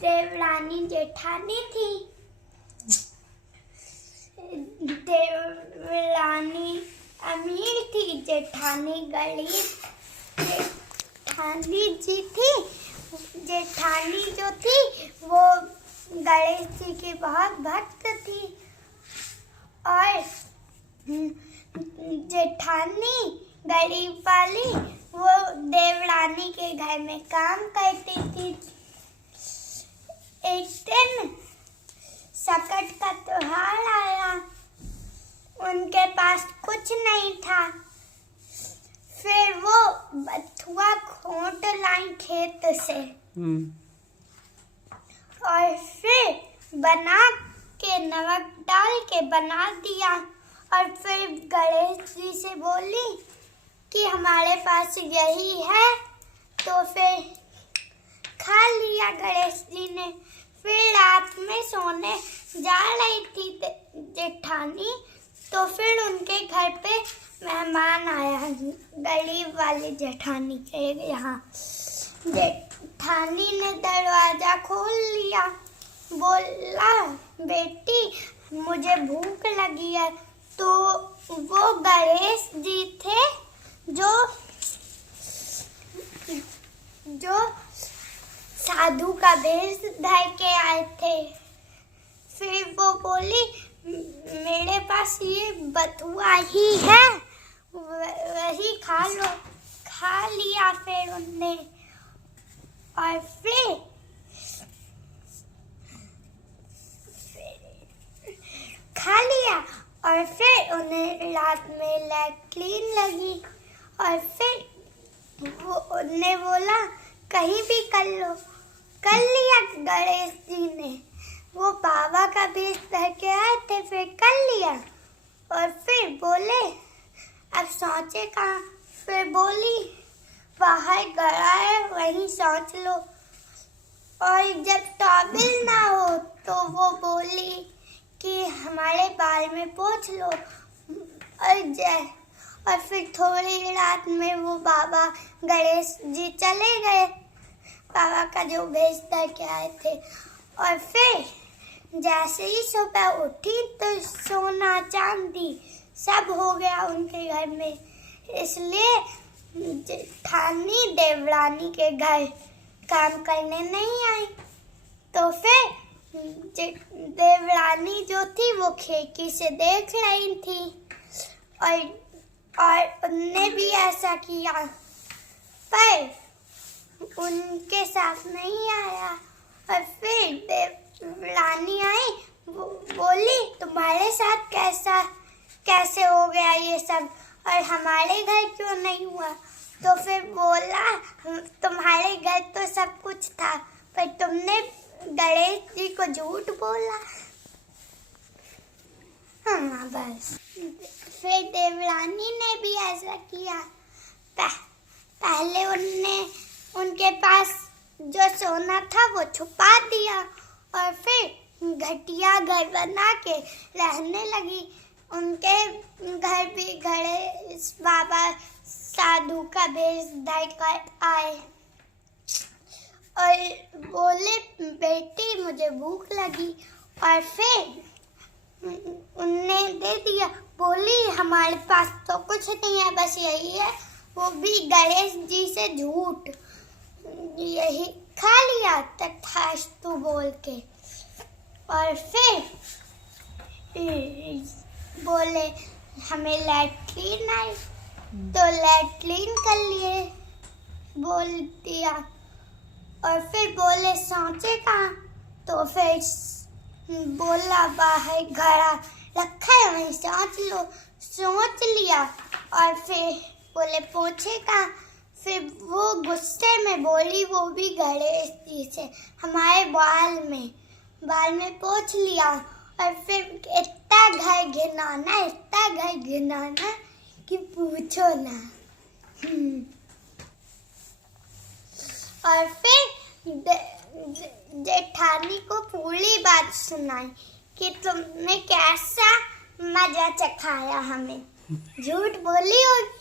देवरानी जेठानी थी। देवरानी अमीर थी, जेठानी गरीब। जेठानी जी थी, जेठानी जो थी वो गणेश जी की बहुत भक्त थी। और जेठानी गरीब वाली वो देवरानी के घर में काम करती थी। एक दिन सकट का त्योहार आया, उनके पास कुछ नहीं था। फिर वो बथुआ खोट लाई खेत से और फिर बना के नमक डाल के बना दिया। और फिर गणेश जी से बोली कि हमारे पास यही है, तो फिर खा लिया गणेश जी ने। फिर रात में सोने जा रही थी जेठानी, तो फिर उनके घर पे मेहमान आया, गरीब वाले जेठानी के यहाँ। जेठानी ने दरवाजा खोल लिया, बोला बेटी मुझे भूख लगी है। तो वो गणेश जी थे जो साधु का वेश धर के आए थे। फिर वो बोली मेरे पास ये बथुआ ही है, वही खा लो। खा लिया फिर उनने। और फिर खा लिया और फिर उन्हें रात में लैट्रिन लगी। और फिर वो उन्हें बोला कहीं भी कर लो। कर लिया गणेश जी ने, वो बाबा का वेश धर के आए थे, फिर कर लिया। और फिर बोले अब सोचे कहाँ। फिर बोली बाहर गड़ा है, वहीं सोच लो। और जब टॉवल ना हो तो वो बोली कि हमारे बाल में पोंछ लो। और फिर थोड़ी रात में वो बाबा गणेश जी चले गए, बाबा का जो वेश धर के आए थे। और फिर जैसे ही सुबह उठी तो सोना चांदी सब हो गया उनके घर में। इसलिए जेठानी देवरानी के घर काम करने नहीं आई। तो फिर देवरानी जो थी वो खिड़की से देख रही थी और उनने भी ऐसा किया, पर उनके साथ नहीं आया। और फिर देवरानी आई, बोली तुम्हारे साथ कैसे हो गया ये सब, और हमारे घर क्यों नहीं हुआ। तो फिर बोला तुम्हारे घर तो सब कुछ था, पर तुमने गणेश जी को झूठ बोला। हाँ बस। फिर देवरानी ने भी ऐसा किया। पहले उनके पास जो सोना था वो छुपा दिया और फिर घटिया घर बना के रहने लगी। उनके घर भी गणेश बाबा साधु का वेश धर कर आए और बोले बेटी मुझे भूख लगी। और फिर उनने दे दिया। बोली हमारे पास तो कुछ नहीं है, बस यही है, वो भी गणेश जी से झूठ। यही खा लिया तथास्तु बोल के। और फिर बोले हमें लैट्रिन आई, तो लैट्रिन कर लिए बोल दिया। और फिर बोले सोचे कहाँ, तो फिर बोला बाहर घड़ा रखा है वहीं सोच लो। सोच लिया। और फिर बोले पोछे कहाँ। फिर वो गुस्से में बोली वो भी गणेश जी से हमारे बाल में पोंछ लिया। और फिर इतना घर घिनौना कि पूछो ना। और फिर जेठानी को पूरी बात सुनाई कि तुमने कैसा मजा चखाया हमें। झूठ बोली होगी